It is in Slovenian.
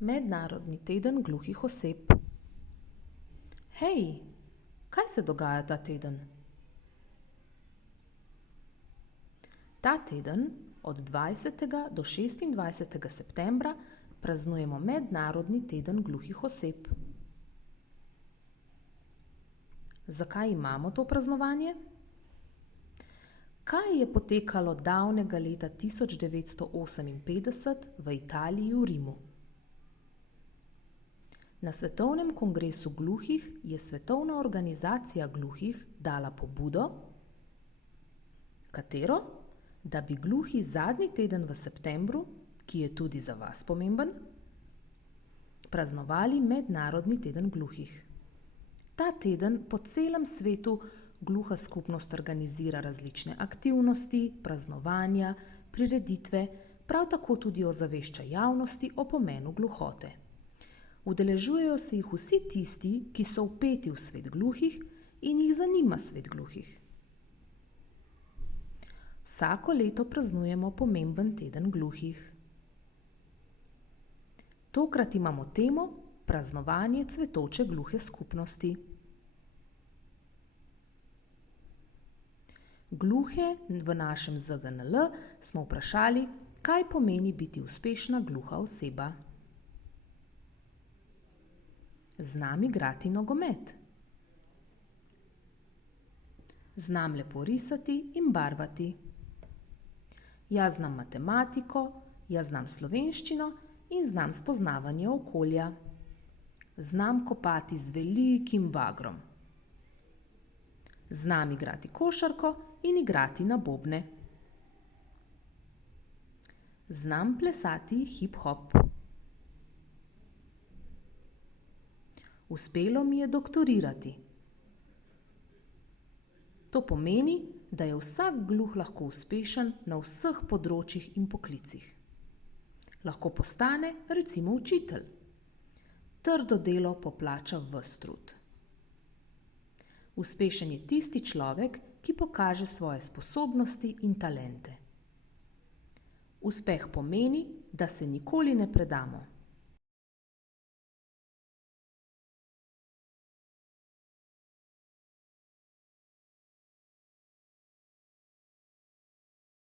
Mednarodni teden gluhih oseb. Hej, kaj se dogaja ta teden? Ta teden od 20. do 26. septembra praznujemo Mednarodni teden gluhih oseb. Zakaj imamo to praznovanje? Kaj je potekalo davnega leta 1958 v Italiji v Rimu? Na Svetovnem kongresu gluhih je Svetovna organizacija gluhih dala pobudo, katero? Da bi gluhi zadnji teden v septembru, ki je tudi za vas pomemben, praznovali Mednarodni teden gluhih. Ta teden po celem svetu gluha skupnost organizira različne aktivnosti, praznovanja, prireditve, prav tako tudi ozavešča javnosti o pomenu gluhote. Udeležujejo se jih vsi tisti, ki so vpeti v svet gluhih in jih zanima svet gluhih. Vsako leto praznujemo pomemben teden gluhih. Tokrat imamo temo praznovanje cvetoče gluhe skupnosti. Gluhe v našem ZGNL smo vprašali, kaj pomeni biti uspešna gluha oseba. Znam igrati nogomet. Znam lepo risati in barvati. Jaz znam matematiko, jaz znam slovenščino in znam spoznavanje okolja. Znam kopati z velikim bagrom. Znam igrati košarko in igrati na bobne. Znam plesati hip-hop. Uspelo mi je doktorirati. To pomeni, da je vsak gluh lahko uspešen na vseh področjih in poklicih. Lahko postane recimo učitelj. Trdo delo poplača ves trud. Uspešen je tisti človek, ki pokaže svoje sposobnosti in talente. Uspeh pomeni, da se nikoli ne predamo.